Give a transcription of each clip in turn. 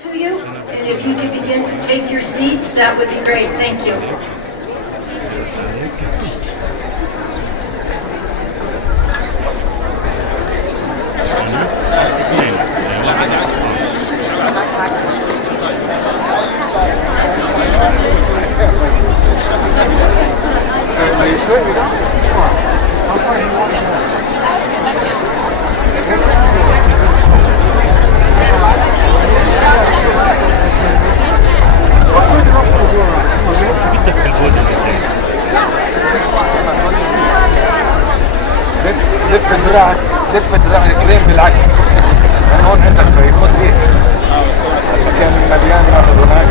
to you, and if you could begin to take your seats, that would be great. Thank you. لف دراع الكريم بالعكس يعني هون عندك فيخد ايه كان مليان ناخذ هناك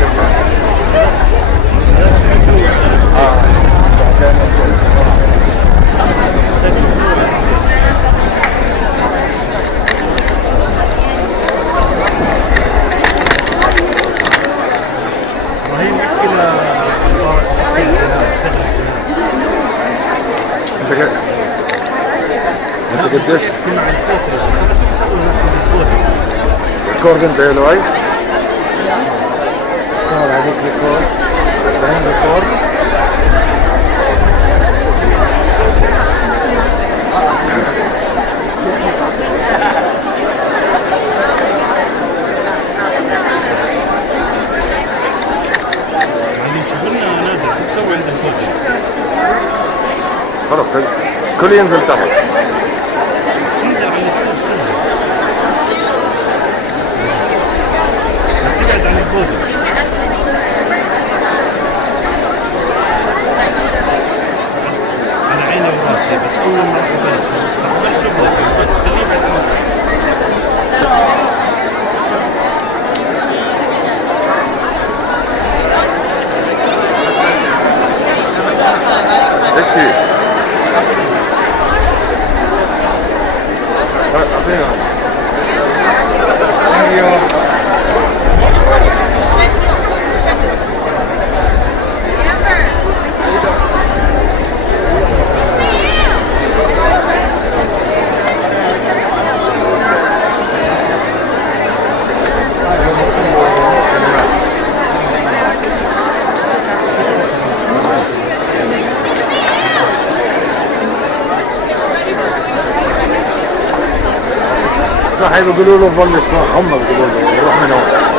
انت قديش؟ ريكورد انت يا لؤي؟ هذيك ريكورد بعدين ريكورد يعني شغلنا نادر شو بسوي عند الفوق؟ خلص كل ينزل تحت ينزل على الاستاذ كله بس يبعد عن البودر على عيني وراسي بس اول ما ببلش بودر بس خليه يبعد عن ايش هي؟ ايوه صح بيقولوا له ظل يسمع هم بيقولوا له يروح من هون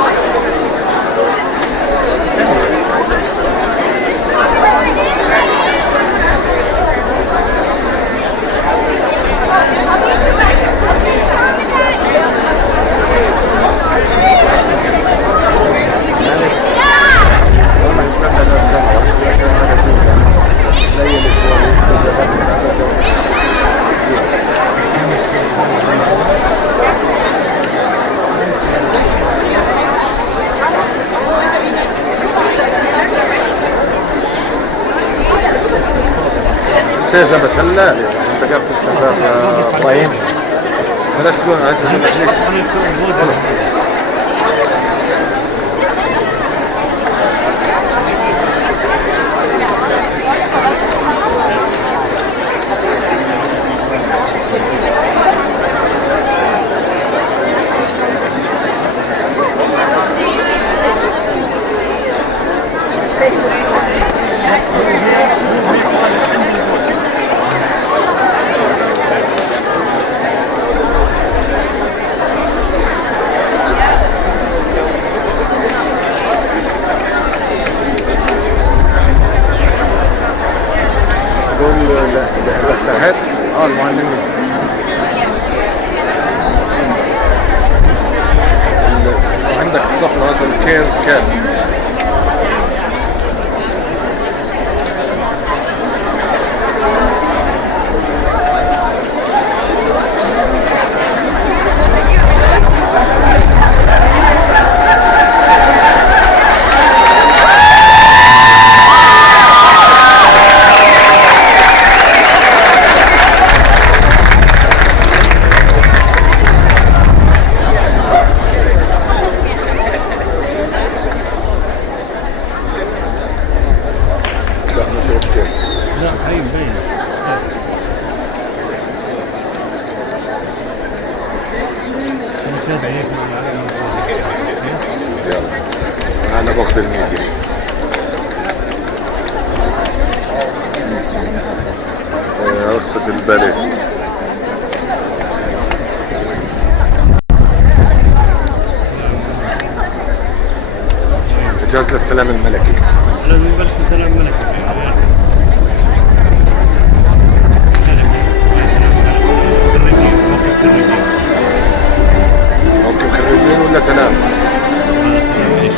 سيزا بس هلا انت قاعد تشتغل يا ابراهيم بلاش تكون على اساس الساحات المعلمين عندك الطفل هذا الكير كات بالك. جاز للسلام الملكي. لازم يبلش بسلام ملكي. موكب خريجين ولا سلام؟ هذا سلام ايش؟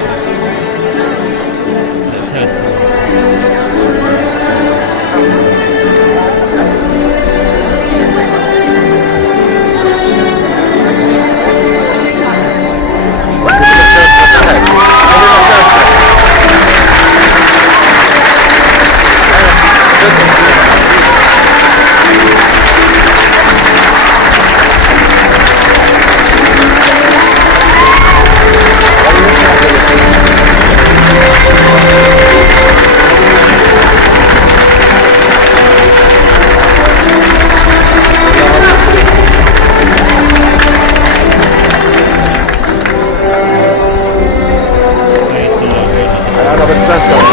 الاساس. أنا بالسنتر.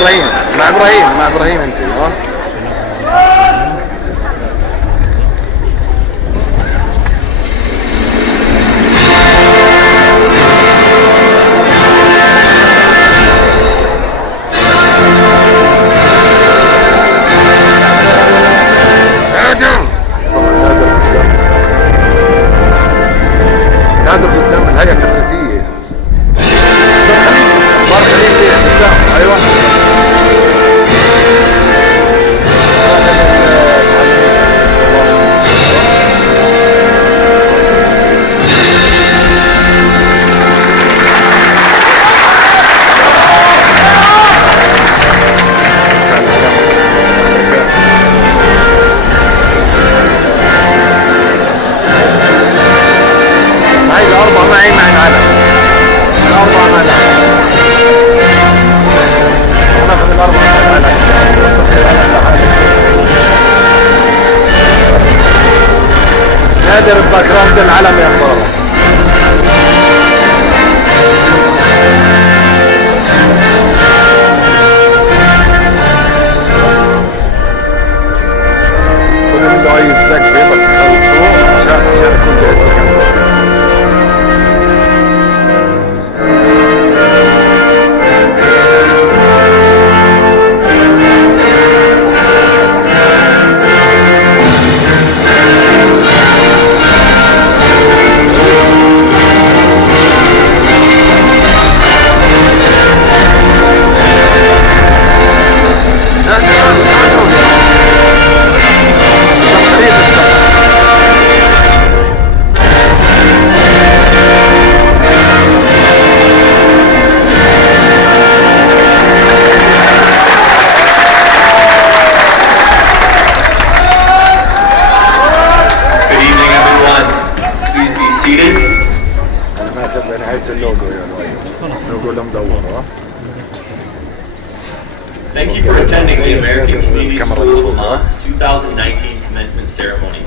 ابراهيم، مع ابراهيم، مع ابراهيم انت ها؟ نادر قدام الهيئة التدريسية. ايوه. هاي الأربعة معي مع العالم. الأربعة مع العالم. ناخذ الأربعة مع العالم. نادر الباك جراوند العالم يا أخباره. كل عنده أي سقف بس يخلصوه عشان يكون جاهز للكاميرا. Thank you for attending the American Community School of Vermont's 2019 commencement ceremony.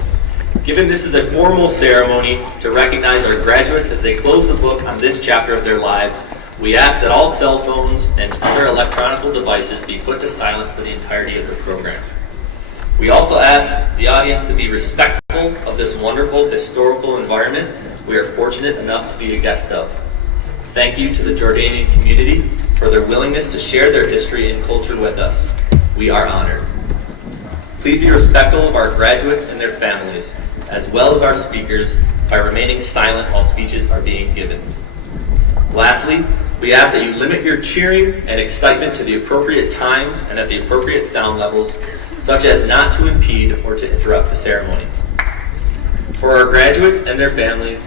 Given this is a formal ceremony to recognize our graduates as they close the book on this chapter of their lives, we ask that all cell phones and other electronic devices be put to silence for the entirety of the program. We also ask the audience to be respectful of this wonderful historical environment we are fortunate enough to be a guest of. Thank you to the Jordanian community for their willingness to share their history and culture with us. We are honored. Please be respectful of our graduates and their families, as well as our speakers, by remaining silent while speeches are being given. Lastly, we ask that you limit your cheering and excitement to the appropriate times and at the appropriate sound levels, such as not to impede or to interrupt the ceremony. For our graduates and their families,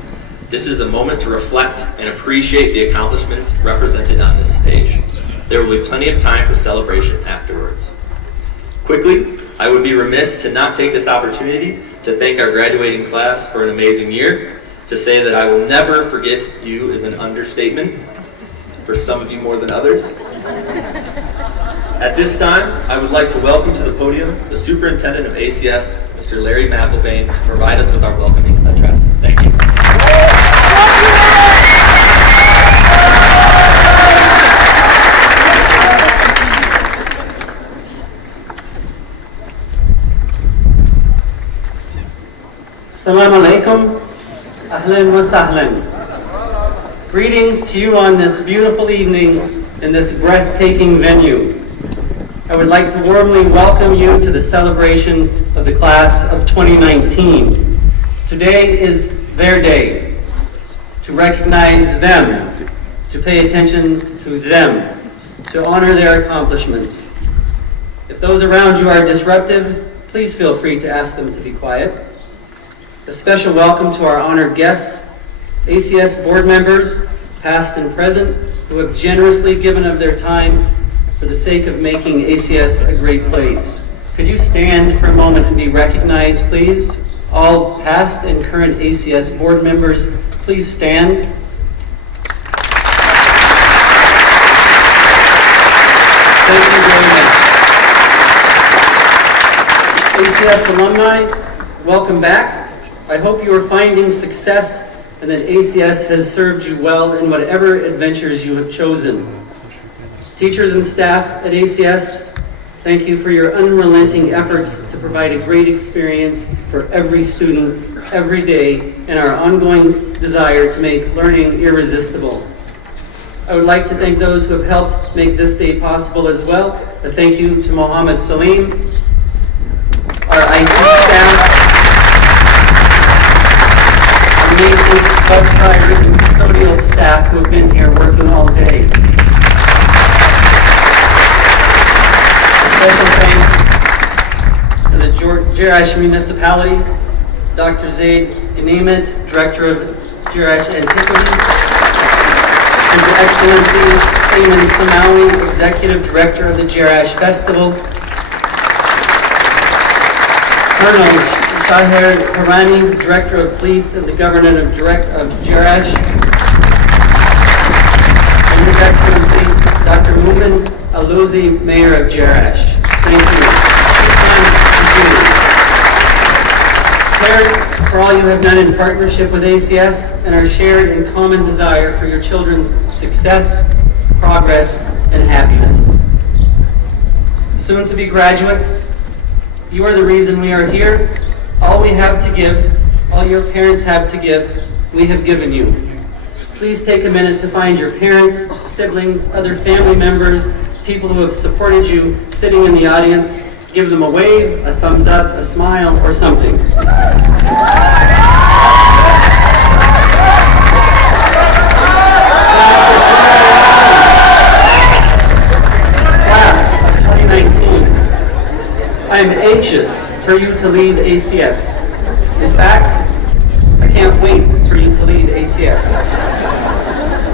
this is a moment to reflect and appreciate the accomplishments represented on this stage. There will be plenty of time for celebration afterwards. Quickly, I would be remiss to not take this opportunity to thank our graduating class for an amazing year. To say that I will never forget you is an understatement, for some of you more than others. At this time, I would like to welcome to the podium the Superintendent of ACS, Mr. Larry McElvain, to provide us with our welcoming address. Thank you. Assalamu alaikum, ahlan wa sahlan. Greetings to you on this beautiful evening in this breathtaking venue. I would like to warmly welcome you to the celebration of the class of 2019. Today is their day, to recognize them, to pay attention to them, to honor their accomplishments. If those around you are disruptive, please feel free to ask them to be quiet. A special welcome to our honored guests, ACS board members, past and present, who have generously given of their time for the sake of making ACS a great place. Could you stand for a moment and be recognized, please? All past and current ACS board members, please stand. Thank you very much. ACS alumni, welcome back. I hope you are finding success and that ACS has served you well in whatever adventures you have chosen. Teachers and staff at ACS, thank you for your unrelenting efforts to provide a great experience for every student, every day, and our ongoing desire to make learning irresistible. I would like to thank those who have helped make this day possible as well. A thank you to Mohammed Salim, our IT staff, our maintenance, bus drivers, and custodial staff who have been here working all day. Special thanks to the Jerash Municipality, Dr. Zaid Inamet, Director of Jerash Antiquities, His Excellency Ayman Samawi, Executive Director of the Jerash Festival, Colonel Shahir Harani, Director of Police of the Government of Jerash, and His Excellency Dr. Mumin Alozi, Mayor of Jerash. Thank you. Parents, for all you have done in partnership with ACS and our shared and common desire for your children's success, progress, and happiness. Soon to be graduates, you are the reason we are here. All we have to give, all your parents have to give, we have given you. Please take a minute to find your parents, siblings, other family members, people who have supported you sitting in the audience. Give them a wave, a thumbs up, a smile, or something. Class of 2019, I am anxious for you to lead ACS. In fact, I can't wait for you to lead ACS.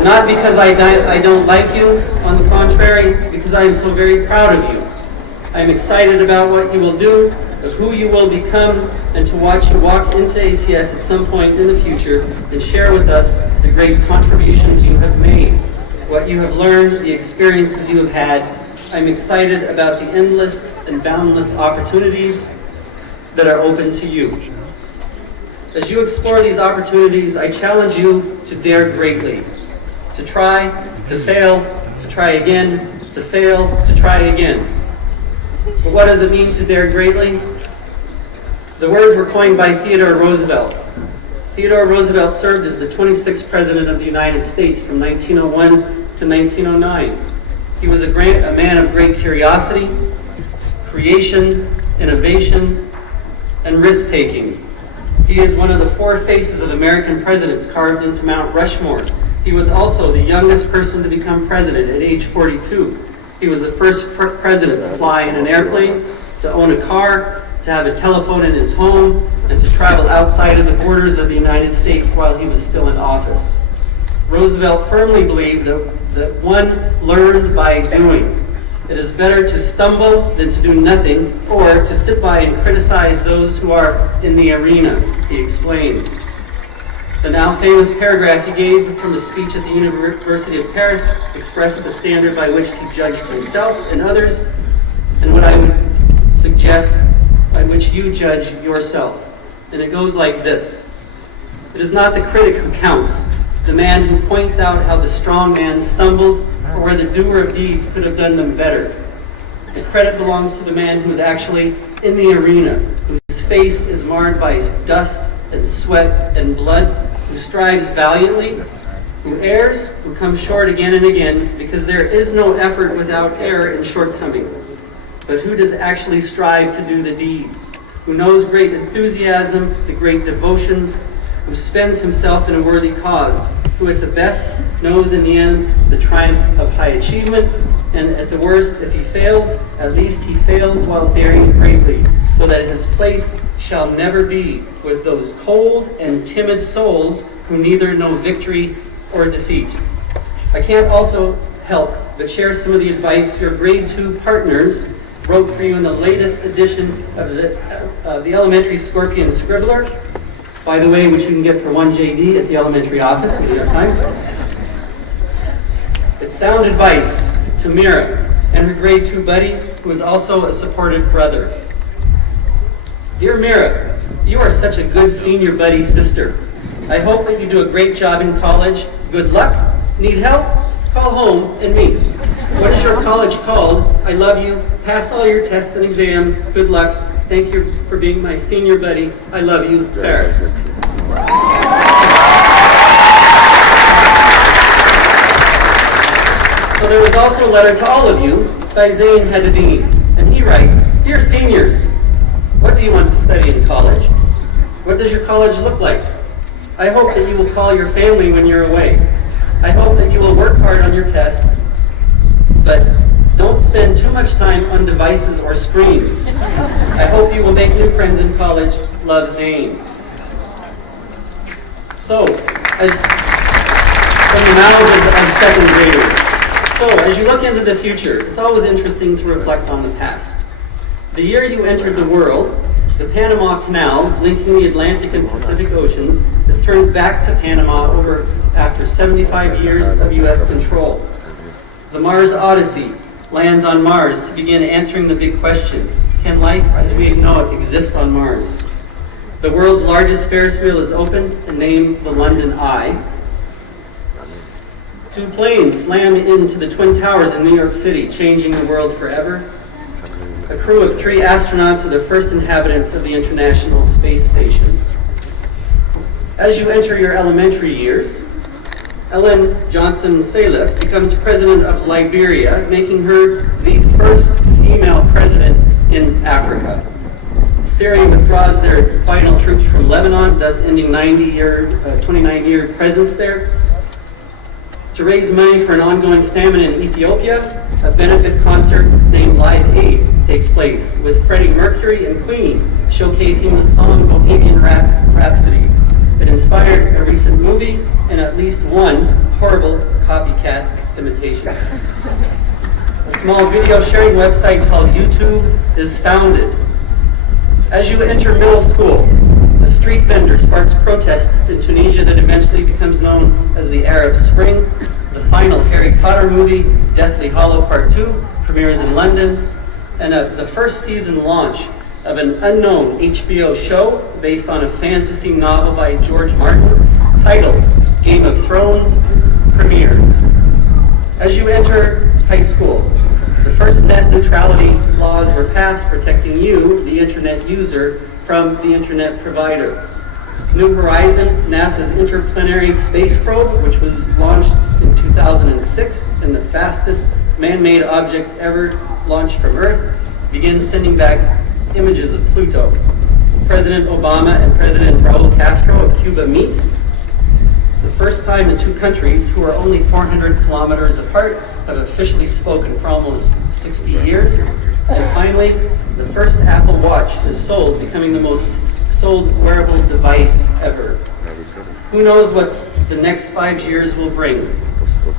Not because I don't like you, on the contrary, because I am so very proud of you. I am excited about what you will do, of who you will become, and to watch you walk into ACS at some point in the future and share with us the great contributions you have made, what you have learned, the experiences you have had. I'm excited about the endless and boundless opportunities that are open to you. As you explore these opportunities, I challenge you to dare greatly, to try, to fail, to try again, to fail, to try again. But what does it mean to dare greatly? The words were coined by Theodore Roosevelt. Theodore Roosevelt served as the 26th President of the United States from 1901 to 1909. He was a man of great curiosity, creation, innovation, and risk-taking. He is one of the four faces of American presidents carved into Mount Rushmore. He was also the youngest person to become president at age 42. He was the first president to fly in an airplane, to own a car, to have a telephone in his home, and to travel outside of the borders of the United States while he was still in office. Roosevelt firmly believed that one learned by doing. It is better to stumble than to do nothing, or to sit by and criticize those who are in the arena, he explained. The now famous paragraph he gave from a speech at the University of Paris expressed the standard by which he judged himself and others, and what I would suggest by which you judge yourself. And it goes like this. It is not the critic who counts, the man who points out how the strong man stumbles or where the doer of deeds could have done them better. The credit belongs to the man who is actually in the arena, whose face is marred by dust and sweat and blood, who strives valiantly, who errs, who comes short again and again, because there is no effort without error and shortcoming. But who does actually strive to do the deeds, who knows great enthusiasm, the great devotions, who spends himself in a worthy cause, who at the best knows in the end the triumph of high achievement, and at the worst, if he fails, at least he fails while daring greatly, so that his place shall never be with those cold and timid souls who neither know victory or defeat. I can't also help but share some of the advice your grade 2 partners wrote for you in the latest edition of the Elementary Scorpion Scribbler, by the way, which you can get for 1 JD at the elementary office if you have time. It's sound advice to Mira and her grade 2 buddy, who is also a supportive brother. Dear Mira, you are such a good senior buddy sister. I hope that you do a great job in college. Good luck. Need help? Call home and meet. What is your college called. I love you. Pass all your tests and exams. Good luck. Thank you for being my senior buddy. I love you, Paris. So there was also a letter to all of you by Zain Haddadine, and he writes, Dear seniors, what do you want to study in college? What does your college look like? I hope that you will call your family when you're away. I hope that you will work hard on your tests, but don't spend too much time on devices or screens. I hope you will make new friends in college. Love, Zane. So, from the mouths of second graders. So, as you look into the future, it's always interesting to reflect on the past. The year you entered the world, the Panama Canal, linking the Atlantic and Pacific Oceans, is turned back to Panama after 75 years of U.S. control. The Mars Odyssey lands on Mars to begin answering the big question, can life as we know it exist on Mars? The world's largest Ferris wheel is opened and named the London Eye. 2 planes slam into the Twin Towers in New York City, changing the world forever. A crew of 3 astronauts are the first inhabitants of the International Space Station. As you enter your elementary years, Ellen Johnson Sirleaf becomes president of Liberia, making her the first female president in Africa. Syria withdraws their vital troops from Lebanon, thus ending 29-year presence there. To raise money for an ongoing famine in Ethiopia, a benefit concert named Live Aid takes place, with Freddie Mercury and Queen showcasing the song Bohemian Rhapsody that inspired a recent movie and at least one horrible copycat imitation. A small video sharing website called YouTube is founded. As you enter middle school, a street vendor sparks protest in Tunisia that eventually becomes known as the Arab Spring. The final Harry Potter movie, Deathly Hallows Part 2, premieres in London, and the first season launch of an unknown HBO show based on a fantasy novel by George Martin titled Game of Thrones premieres. As you enter high school, the first net neutrality laws were passed protecting you, the internet user, from the internet provider. New Horizon, NASA's interplanetary space probe, which was launched in 2006 and the fastest man-made object ever launched from Earth, begins sending back images of Pluto. President Obama and President Raul Castro of Cuba meet. It's the first time the 2 countries, who are only 400 kilometers apart, have officially spoken for almost 60 years. And finally, the first Apple Watch is sold, becoming the most sold wearable device ever. Who knows what the next 5 years will bring?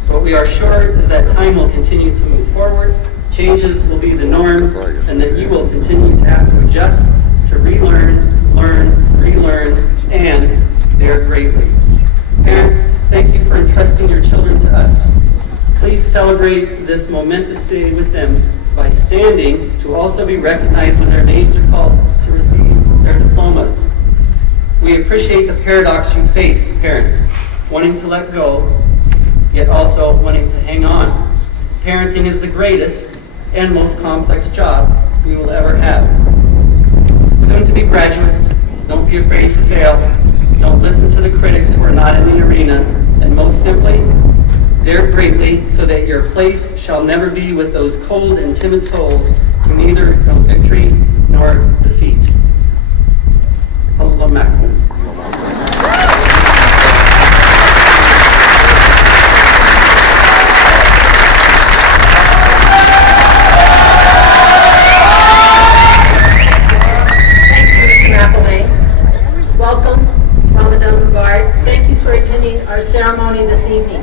What we are sure is that time will continue to move forward, changes will be the norm, and that you will continue to have to adjust, to relearn, learn, relearn, and dare greatly. Parents, thank you for entrusting your children to us. Please celebrate this momentous day with them by standing to also be recognized when their names are called to receive their diplomas. We appreciate the paradox you face, parents, wanting to let go, yet also wanting to hang on. Parenting is the greatest and most complex job we will ever have. Soon to be graduates, don't be afraid to fail. Don't listen to the critics who are not in the arena, and most simply, dare greatly so that your place shall never be with those cold and timid souls who neither know victory nor defeat. Allah Mahmoud. Welcome, Ramadan Mubarak. Thank you for attending our ceremony this evening.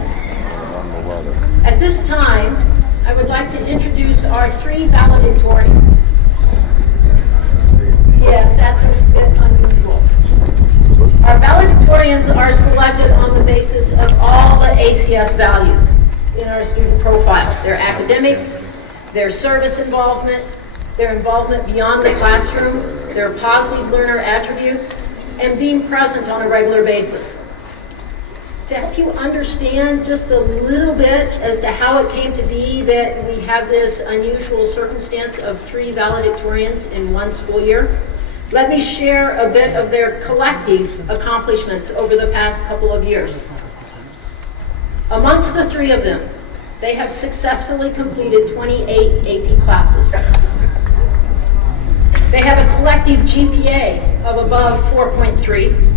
At this time, I would like to introduce our 3 valedictorians. Yes, that's a bit unusual. Our valedictorians are selected on the basis of all the ACS values in our student profile. Their academics, their service involvement, their involvement beyond the classroom, their positive learner attributes, and being present on a regular basis. to help you understand just a little bit as to how it came to be that we have this unusual circumstance of 3 valedictorians in one school year, let me share a bit of their collective accomplishments over the past couple of years. Amongst the 3 of them, they have successfully completed 28 AP classes. They have a collective GPA of above 4.3.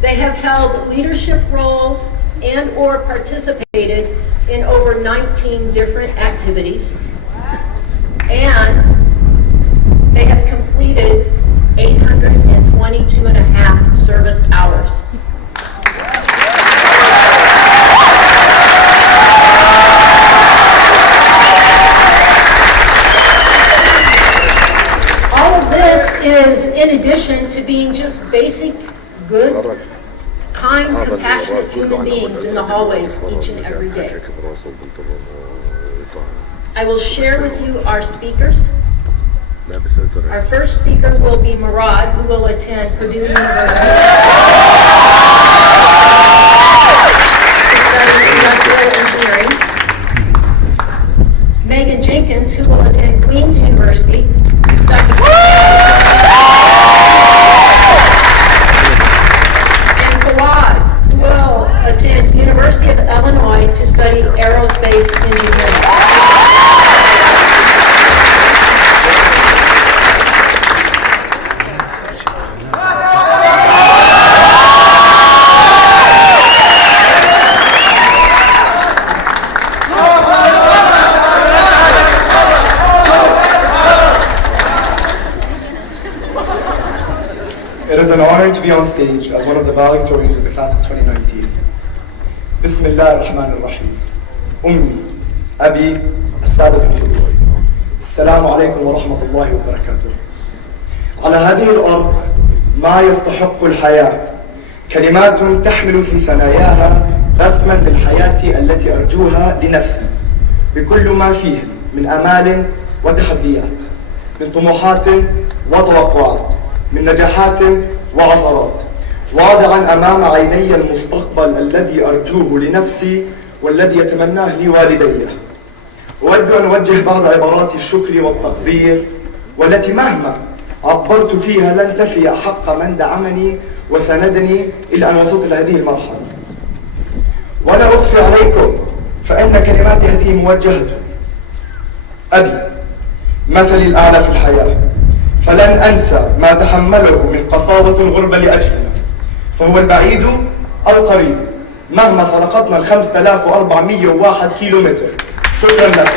They have held leadership roles and or participated in over 19 different activities. And they have completed 822 and a half service hours. All of this is in addition to being just basic, good, kind, compassionate human beings in the hallways each and every day. I will share with you our speakers. Our first speaker will be Murad, who will attend Purdue University to study industrial engineering. Megan Jenkins, who will attend Queen's University to study attend University of Illinois to study aerospace engineering. It is an honor to be on stage as one of the valedictorians of the class of 2019. بسم الله الرحمن الرحيم. أمي، أبي، السادة الحضور. السلام عليكم ورحمة الله وبركاته. على هذه الأرض ما يستحق الحياة، كلمات تحمل في ثناياها رسما للحياة التي أرجوها لنفسي بكل ما فيه من آمال وتحديات، من طموحات وتوقعات، من نجاحات وعثرات، واضعا أمام عيني المستقبل الذي أرجوه لنفسي والذي يتمناه لي والدي. أود أن أوجه بعض عبارات الشكر والتقدير والتي مهما عبرت فيها لن تفي حق من دعمني وساندني إلى أن وصلت لهذه المرحلة. ولا أخفي عليكم فإن كلماتي هذه موجهة أبي، مثلي الأعلى في الحياة، فلن أنسى ما تحمله من قساوة الغربة لأجلنا، فهو البعيد أو قريب مهما فرقتنا 5401 كيلومتر. شكرا لك.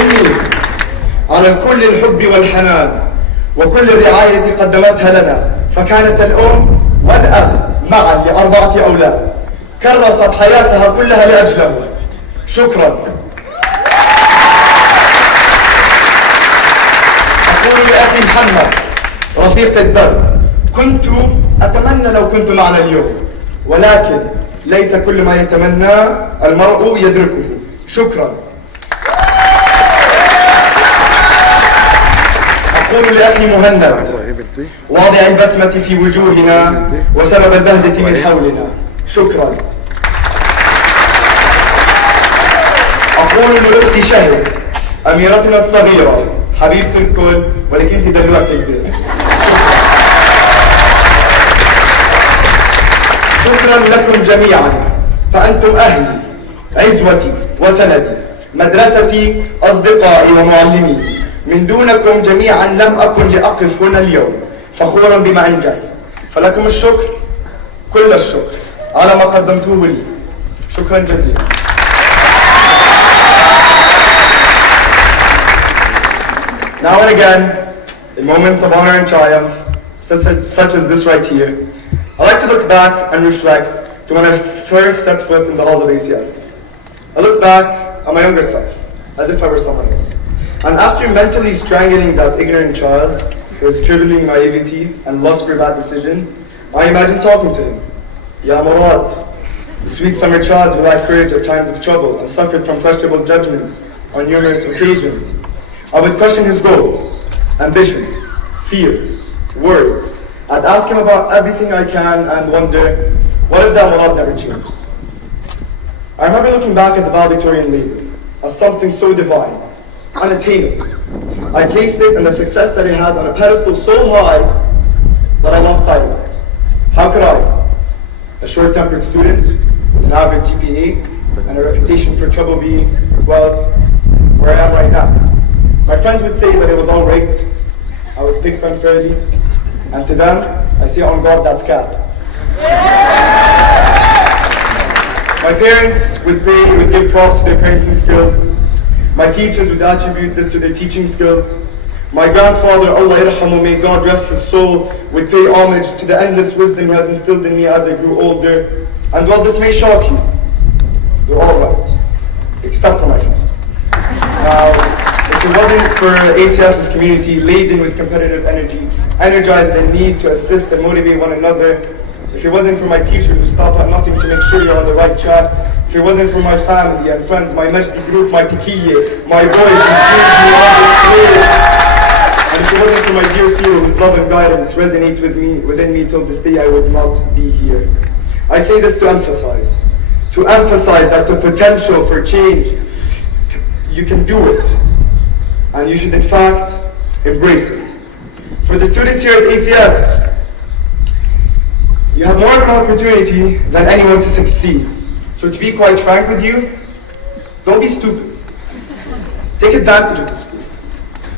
أمي، على كل الحب والحنان وكل الرعاية التي قدمتها لنا، فكانت الأم والأب معا ل4 أولاد كرست حياتها كلها لأجله. شكرا. أقول لأخي محمد رفيق الدرب، كنت أتمنى لو كنت معنا اليوم، ولكن ليس كل ما يتمناه المرء يدركه. شكرا. أقول لأخي مهند واضع البسمة في وجوهنا وسبب البهجة من حولنا. شكرا. أقول لأختي شهد أميرتنا الصغيرة حبيبة الكل ولكن انت دلوعة كبير. شكرا لكم جميعا، فأنتم أهلي، عزوتي وسندي، مدرستي، أصدقائي ومعلمي. من دونكم جميعا لم أكن لأقف هنا اليوم، فخورا بما أنجزت، فلكم الشكر، كل الشكر على ما قدمتوه لي. شكرا جزيلا. Now and again, in moments of honor and triumph, such as this right here, I like to look back and reflect to when I first set foot in the halls of ACS. I look back at my younger self, as if I were someone else. And after mentally strangling that ignorant child who was scribbling my AV teeth and lust for bad decisions, I imagined talking to him. Ya Murad, the sweet summer child who lacked courage at times of trouble and suffered from questionable judgments on numerous occasions. I would question his goals, ambitions, fears, worries. I'd ask him about everything I can and wonder, what if that murad never changed? I remember looking back at the valedictorian label as something so divine, unattainable. I placed it and the success that it has on a pedestal so high that I lost sight of it. How could I, a short-tempered student with an average GPA and a reputation for trouble, be, well, where I am right now? My friends would say that it was all right, I was picked unfairly, and to them, I say, on God, that's cap. My parents would give props to their parenting skills. My teachers would attribute this to their teaching skills. My grandfather, Allah yarhamu, may God rest his soul, would pay homage to the endless wisdom he has instilled in me as I grew older. And while this may shock you, they're all right, except for my friends. Now, if it wasn't for ACS's community laden with competitive energy, energized with a need to assist and motivate one another, if it wasn't for my teacher who stopped at nothing to make sure you're on the right track, if it wasn't for my family and friends, my masjid group, my tikiyya, my boys who saved me all this way, and if it wasn't for my dear Hero whose love and guidance resonate within me till this day, I would not be here. I say this to emphasize that the potential for change, you can do it, and you should in fact embrace it. For the students here at ACS, you have more of an opportunity than anyone to succeed. So to be quite frank with you, don't be stupid. Take advantage of the school,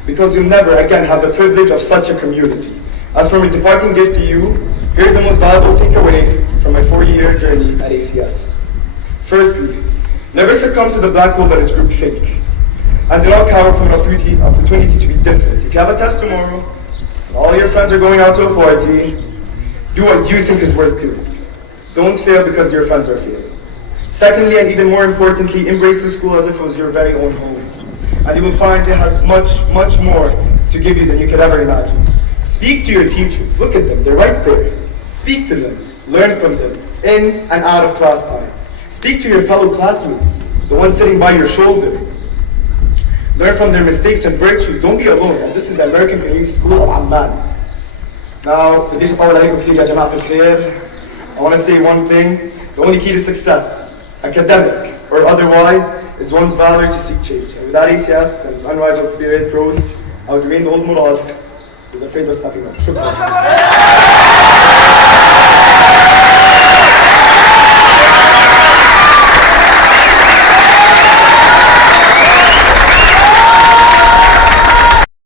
because you'll never again have the privilege of such a community. As for my departing gift to you, here's the most valuable takeaway from my 4-year journey at ACS. Firstly, never succumb to the black hole that is groupthink. And do not cower from an opportunity to be different. If you have a test tomorrow, and all your friends are going out to a party, do what you think is worth doing. Don't fail because your friends are failing. Secondly, and even more importantly, embrace the school as if it was your very own home. And you will find it has much, much more to give you than you could ever imagine. Speak to your teachers. Look at them. They're right there. Speak to them. Learn from them, in and out of class time. Speak to your fellow classmates, the ones sitting by your shoulder. Learn from their mistakes and virtues. Don't be alone, as this is the American Community School of Amman. Now, I want to say one thing. The only key to success, academic or otherwise, is one's valor to seek change. And without ACS and its unrivaled spirit, growth, I would remain the old Murad, who's afraid of stepping up. Shukran.